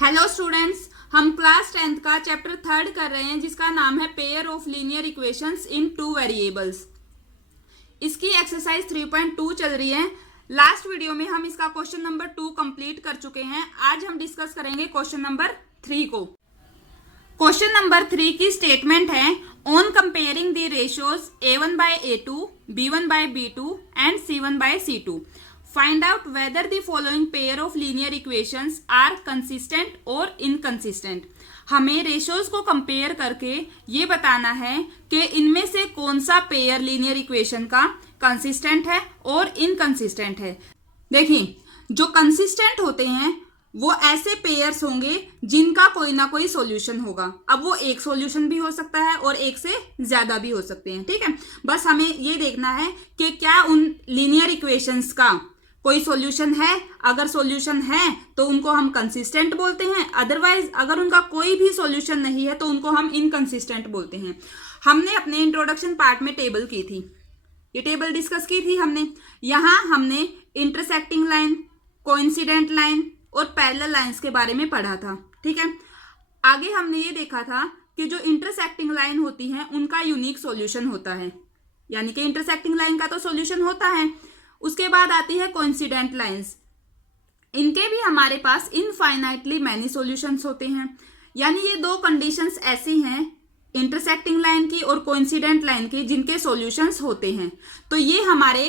Hello students, हम class 10th का chapter 3 कर रहे हैं जिसका नाम है pair of linear equations in two variables. इसकी एक्सरसाइज 3.2 चल रही है। लास्ट वीडियो में हम इसका क्वेश्चन नंबर 2 कंप्लीट कर चुके हैं। आज हम डिस्कस करेंगे क्वेश्चन नंबर 3 को। क्वेश्चन नंबर 3 की स्टेटमेंट है, on comparing the ratios a1 by a2, b1 by b2 and c1 by c2 find out whether the following pair of linear equations are consistent और inconsistent। हमें ratios को compare करके ये बताना है कि इनमें से कौन सा पेयर लीनियर इक्वेशन का कंसिस्टेंट है और इनकंसिस्टेंट है। देखिए, जो कंसिस्टेंट होते हैं वो ऐसे पेयर्स होंगे जिनका कोई ना कोई सॉल्यूशन होगा। अब वो एक सॉल्यूशन भी हो सकता है और एक से ज्यादा भी हो सकते हैं। ठीक है, बस हमें ये देखना है कि क्या उन लीनियर इक्वेशंस का कोई सॉल्यूशन है। अगर सॉल्यूशन है तो उनको हम कंसिस्टेंट बोलते हैं, अदरवाइज अगर उनका कोई भी सॉल्यूशन नहीं है तो उनको हम इनकंसिस्टेंट बोलते हैं। हमने अपने इंट्रोडक्शन पार्ट में टेबल की थी, ये टेबल डिस्कस की थी हमने। यहां हमने इंटरसेक्टिंग लाइन, कोइंसिडेंट लाइन और पैरेलल लाइंस के बारे में पढ़ा था। ठीक है, आगे हमने ये देखा था कि जो इंटरसेक्टिंग लाइन होती है उनका यूनिक सॉल्यूशन होता है, यानी कि इंटरसेक्टिंग लाइन का तो सॉल्यूशन होता है। उसके बाद आती है कोइंसिडेंट लाइंस, इनके भी हमारे पास इनफाइनाइटली मैनी सॉल्यूशंस होते हैं। यानी ये दो कंडीशंस ऐसी हैं इंटरसेक्टिंग लाइन की और कोइंसिडेंट लाइन की जिनके सॉल्यूशंस होते हैं। तो ये हमारे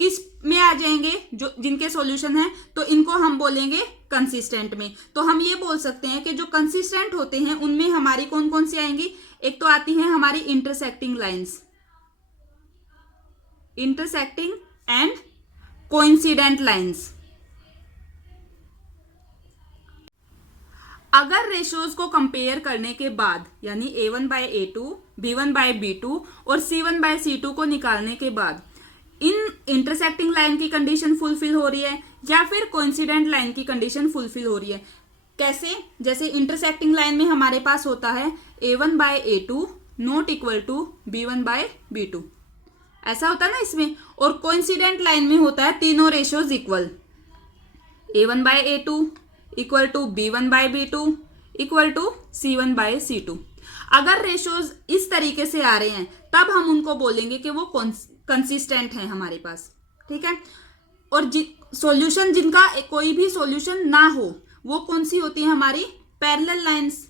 किस में आ जाएंगे, जो जिनके सॉल्यूशन है, तो इनको हम बोलेंगे कंसिस्टेंट में। तो हम ये बोल सकते हैं कि जो कंसिस्टेंट होते हैं उनमें हमारी कौन कौन सी आएंगी। एक तो आती है हमारी intersecting lines, intersecting and coincident lines. अगर रेशियोज को कंपेयर करने के बाद, यानी a1 by a2, b1 by b2 और c1 by c2 को निकालने के बाद इन इंटरसेक्टिंग लाइन की कंडीशन फुलफिल हो रही है या फिर कोइंसिडेंट लाइन की कंडीशन फुलफिल हो रही है। कैसे? जैसे इंटरसेक्टिंग लाइन में हमारे पास होता है a1 by a2 not equal to b1 by b2, ऐसा होता है ना इसमें। और कोइंसिडेंट लाइन में होता है तीनों ratios equal, a1 by a2 equal to b1 by b2 equal to c1 by c2। अगर रेशियोज इस तरीके से आ रहे हैं तब हम उनको बोलेंगे कि वो कंसिस्टेंट है हमारे पास। ठीक है, और सॉल्यूशन जिनका कोई भी सॉल्यूशन ना हो वो कौन सी होती है हमारी, पैरेलल लाइंस।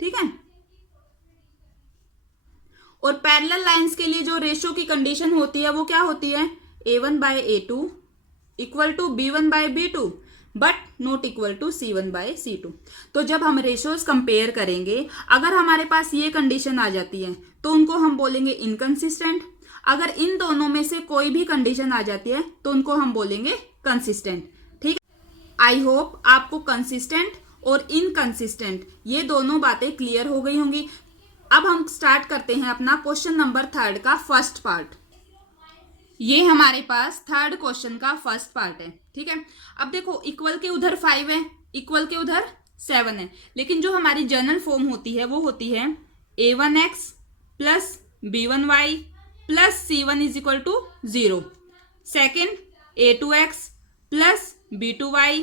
ठीक है, और पैरेलल लाइंस के लिए जो रेशियो की कंडीशन होती है वो क्या होती है, a1 by a2 equal to b1 by b2 but not equal to c1 by c2। तो जब हम रेशियोज कंपेयर करेंगे, अगर हमारे पास ये कंडीशन आ जाती है तो उनको हम बोलेंगे इनकंसिस्टेंट। अगर इन दोनों में से कोई भी कंडीशन आ जाती है तो उनको हम बोलेंगे कंसिस्टेंट। ठीक है, आई होप आपको कंसिस्टेंट और इनकंसिस्टेंट ये दोनों बातें क्लियर हो गई होंगी। अब हम स्टार्ट करते हैं अपना क्वेश्चन नंबर 3 का फर्स्ट पार्ट। ये हमारे पास थर्ड क्वेश्चन का फर्स्ट पार्ट है। ठीक है, अब देखो, इक्वल के उधर 5 है, इक्वल के उधर 7 है, लेकिन जो हमारी जनरल फॉर्म होती है वो होती है a1x plus b1y plus c1 is equal to 0। Second a2x plus b2y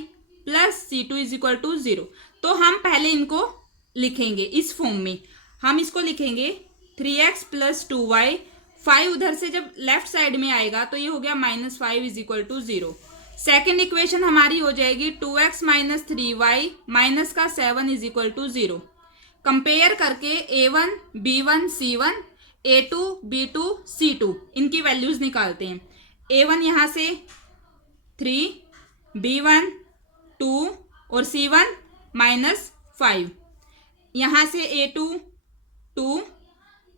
plus c2 is equal to 0। तो हम पहले इनको लिखेंगे इस फॉर्म में। हम इसको लिखेंगे 3x प्लस 2y, 5 उधर से जब लेफ्ट साइड में आएगा तो ये हो गया -5 is equal to 0। Second equation हमारी हो जाएगी 2x माइनस 3y माइनस का 7 इज इक्वल टू 0। कंपेयर करके a1 b1 c1, a2 b2 c2 इनकी वैल्यूज निकालते हैं। a1 यहां से 3, b1 2 और c1 -5, यहां से a2 2,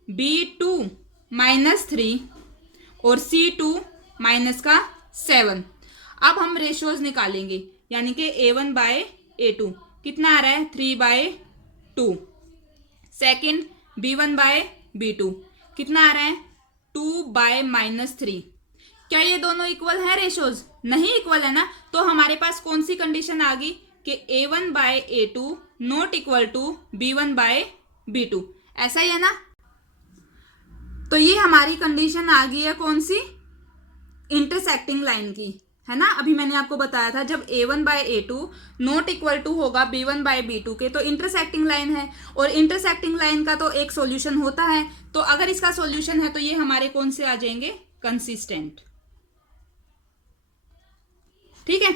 b2 -3 और c2 माइनस का 7। अब हम रेशियोज निकालेंगे, यानी कि a1 by a2 कितना आ रहा है, 3 by 2। Second b1 by b2 कितना आ रहा है, 2 by -3। क्या ये दोनों इक्वल है रेशियोज? नहीं इक्वल है ना। तो हमारे पास कौन सी कंडीशन आ गई कि a1 by a2 not equal to b1 by b2, ऐसा ही है ना। तो ये हमारी कंडीशन आ गई है कौन सी, इंटरसेक्टिंग लाइन की, है ना। अभी मैंने आपको बताया था जब A1 by A2 not equal to होगा B1 बाय B2 के, तो इंटरसेक्टिंग लाइन है, और इंटरसेक्टिंग लाइन का तो एक सॉल्यूशन होता है। तो अगर इसका सॉल्यूशन है तो ये हमारे कौन से आ जाएंगे, कंसिस्टेंट। ठीक है,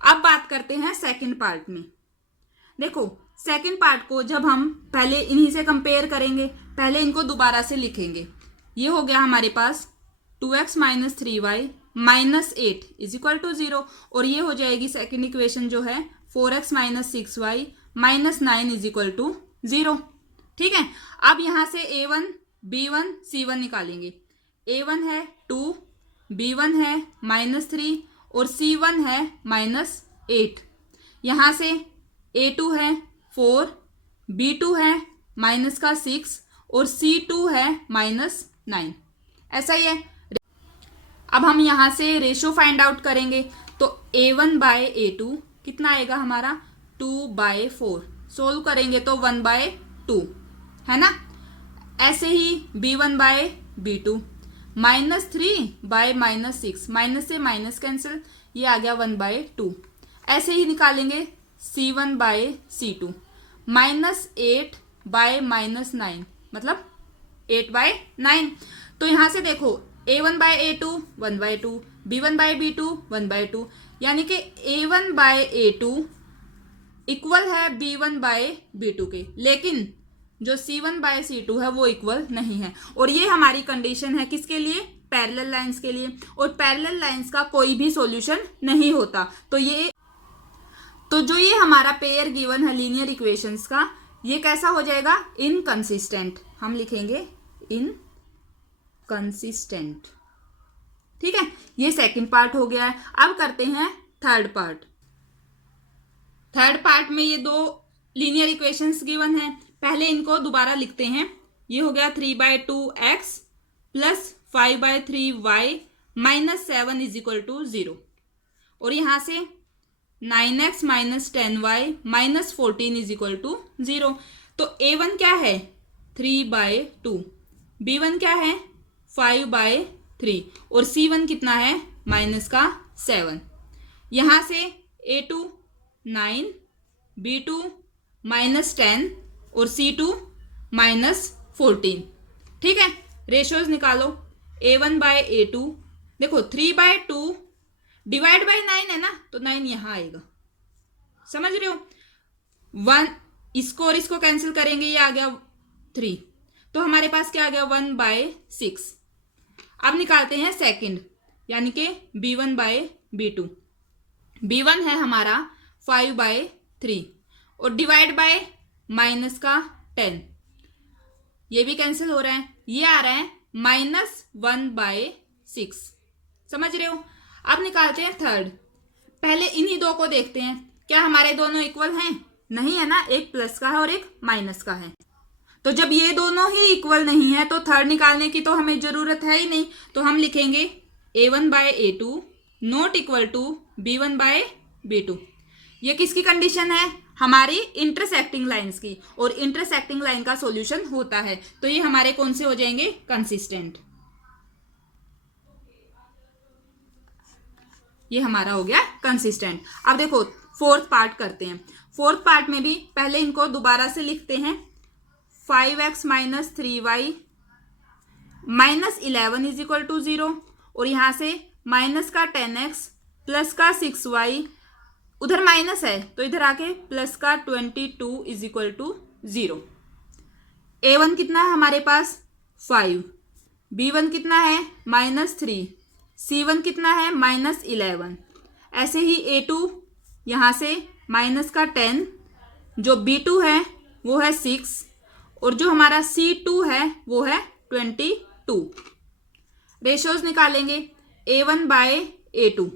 अब बात करते हैं सेकंड पार्ट में। देखो सेकंड पार्ट को जब हम पहले इन्हीं से कंपेयर करेंगे, पहले इनको दोबारा से लिखेंगे। ये हो गया हमारे पास 2x minus 3y minus 8 is equal to 0, और ये हो जाएगी सेकेंड इक्वेशन जो है 4x minus 6y minus 9 is equal to 0। ठीक है, अब यहां से A1 B1 C1 निकालेंगे। A1 है 2, B1 है माइनस 3 और C1 है माइनस 8। यहां से A2 है 4, B2 है माइनस का 6 और C2 है माइनस 9। ऐसा ही है। अब हम यहां से रेशो फाइंड आउट करेंगे, तो A1 बाय A2 कितना आएगा हमारा 2/4। सोल्व करेंगे तो 1/2, है ना। ऐसे ही B1 by B2 minus 3 by minus 6, minus से माइनस कैंसिल, ये आ गया 1/2। ऐसे ही निकालेंगे C1 by C2 minus 8 bye minus 9, मतलब 8/9। तो यहां से देखो A1 by A2 1/2, B1 by B2 1/2, यानी कि A1 बाय A2 इक्वल है B1 बाय B2 के, लेकिन जो C1 बाय C2 है वो इक्वल नहीं है। और ये हमारी कंडीशन है किसके लिए, पैरेलल लाइंस के लिए, और पैरेलल लाइंस का कोई भी सॉल्यूशन नहीं होता। तो जो ये हमारा पेयर गिवन है लीनियर इक्वेशंस का, ये कैसा हो जाएगा, इनकंसिस्टेंट। हम लिखेंगे इनकंसिस्टेंट। ठीक है, ये सेकंड पार्ट हो गया है। अब करते हैं थर्ड पार्ट। थर्ड पार्ट में ये दो लीनियर इक्वेशंस गिवन है, पहले इनको दोबारा लिखते हैं। ये हो गया 3/2x plus 5/3y minus 7 is equal to 0, और यहां से 9x minus 10y minus 14 is equal to 0। तो A1 क्या है 3/2, B1 क्या है 5/3 और C1 कितना है माइनस का 7। यहां से A2 9, B2 माइनस 10 और C2 माइनस 14। ठीक है, रेशियोज निकालो। A1 बाय A2, देखो 3/2 डिवाइड बाय 9 है ना, तो 9 यहां आएगा, समझ रहे हो। 1 इसको और इसको कैंसिल करेंगे, ये आ गया 3, तो हमारे पास क्या आ गया 1/6। अब निकालते हैं सेकंड, यानी कि B1 बाय B2। B1 है हमारा 5/3 और डिवाइड बाय माइनस का 10, ये भी कैंसिल हो रहा है, ये आ रहा है माइनस 1/6, समझ रहे हो। अब निकालते हैं थर्ड। पहले इन्हीं दो को देखते हैं, क्या हमारे दोनों इक्वल हैं, नहीं है ना, एक प्लस का है और एक माइनस का है। तो जब ये दोनों ही इक्वल नहीं है तो थर्ड निकालने की तो हमें जरूरत है ही नहीं। तो हम लिखेंगे A1 by A2 not equal to B1 by B2। ये किसकी कंडीशन है, हमारी इंटरसेक्टिंग लाइंस की, और इंटरसेक्टिंग लाइन का सॉल्यूशन होता है, तो ये हमारे कौन से हो जाएंगे, कंसिस्टेंट। ये हमारा हो गया कंसिस्टेंट। अब देखो फोर्थ पार्ट करते हैं। फोर्थ पार्ट में भी पहले इनको दोबारा से लिखते हैं। 5x minus 3y minus 11 is equal to 0, और यहां से माइनस का 10x प्लस का 6y, उधर माइनस है तो इधर आके प्लस का 22 इज इक्वल टू 0। A1 कितना है हमारे पास 5, B1 कितना है माइनस 3, C1 कितना है माइनस 11। ऐसे ही A2 यहाँ से माइनस का 10, जो B2 है वो है 6, और जो हमारा C2 है वो है 22। रेशियोज निकालेंगे। A1 by A2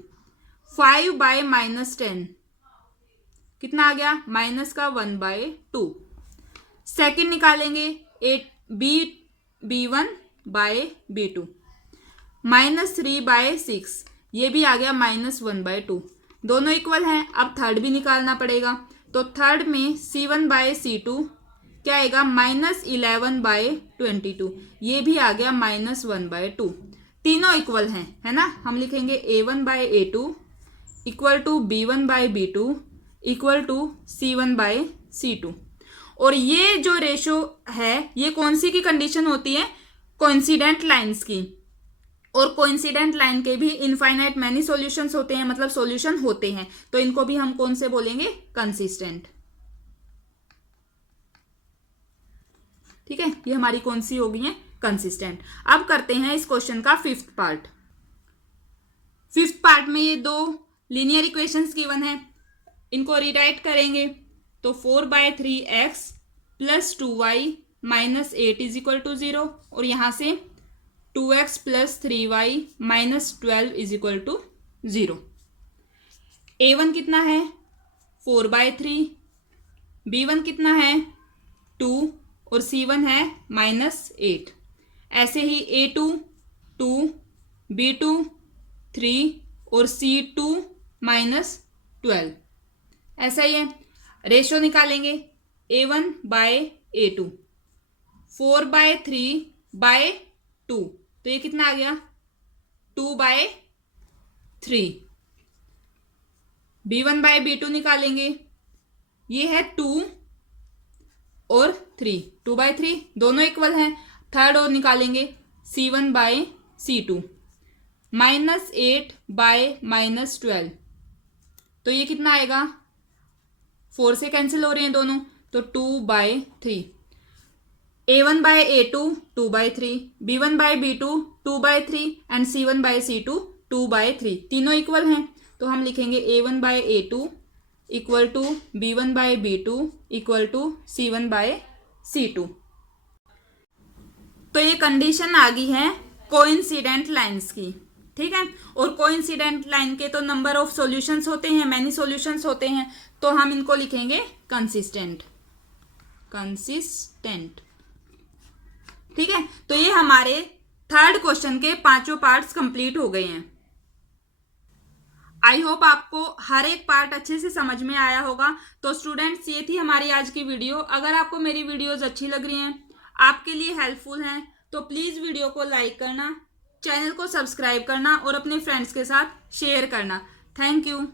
5 bye minus 10 कितना आ गया, माइनस का 1/2। सेकेंड निकालेंगे B1 बाय B2 माइनस 3/6, ये भी आ गया माइनस 1/2। दोनों इक्वल हैं। अब थर्ड भी निकालना पड़ेगा, तो थर्ड में C1 बाय C2 क्या आएगा, माइनस 11/22, ये भी आ गया माइनस 1/2। तीनों इक्वल हैं, है ना। हम लिखेंगे A1 by A2 equal to B1 by B2 equal to C1 by C2। और ये जो रेशो है ये कौन सी की कंडीशन होती है, कोइंसिडेंट लाइंस की। और कोइंसिडेंट लाइन के भी इनफाइनाइट मैनी सॉल्यूशंस होते हैं, मतलब सॉल्यूशन होते हैं, तो इनको भी हम कौन से बोलेंगे, कंसिस्टेंट। ठीक है, ये हमारी कौन सी होगी है, कंसिस्टेंट। अब करते हैं इस क्वेश्चन का फिफ्थ पार्ट। फिफ्थ पार्ट में ये दो लीनियर इक्वेशंस गिवन है, इनको रीराइट करेंगे तो 4/3x plus 2y minus 8 is equal to 0, और यहां से 2x plus 3y minus 12 is equal to 0। A1 कितना है 4/3, B1 कितना है 2 और C1 है -8। ऐसे ही A2 2, B2 3 और C2 -12। ऐसा ही है, रेशो निकालेंगे A1 बाय A2, 4/3/2, तो ये कितना आ गया 2/3। B1 बाय B2 निकालेंगे, ये है 2 और 3, 2/3 दोनों इक्वल हैं। थर्ड और निकालेंगे C1 बाय C2, -8 बाय -12, तो ये कितना आएगा, 4 से कैंसिल हो रहे हैं दोनों, तो 2/3। A1 by A2 2/3, B1 by B2 2/3 and C1 by C2 2/3, तीनों इक्वल हैं, तो हम लिखेंगे A1 by A2 equal to B1 by B2 equal to C1 by C2। तो ये कंडीशन आ गई है कोइंसिडेंट लाइंस की। ठीक है, और कोइंसिडेंट लाइन के तो नंबर ऑफ सॉल्यूशंस होते हैं, मैनी सॉल्यूशंस होते हैं, तो हम इनको लिखेंगे कंसिस्टेंट। ठीक है, तो ये हमारे थर्ड क्वेश्चन के पांचों पार्ट्स कंप्लीट हो गए हैं। आई होप आपको हर एक पार्ट अच्छे से समझ में आया होगा। तो स्टूडेंट्स, ये थी हमारी आज की वीडियो। अगर आपको मेरी वीडियोस अच्छी लग रही हैं, आपके लिए हेल्पफुल हैं, तो प्लीज़ वीडियो को लाइक करना, चैनल को सब्सक्राइब करना और अपने फ्रेंड्स के साथ शेयर करना। Thank you.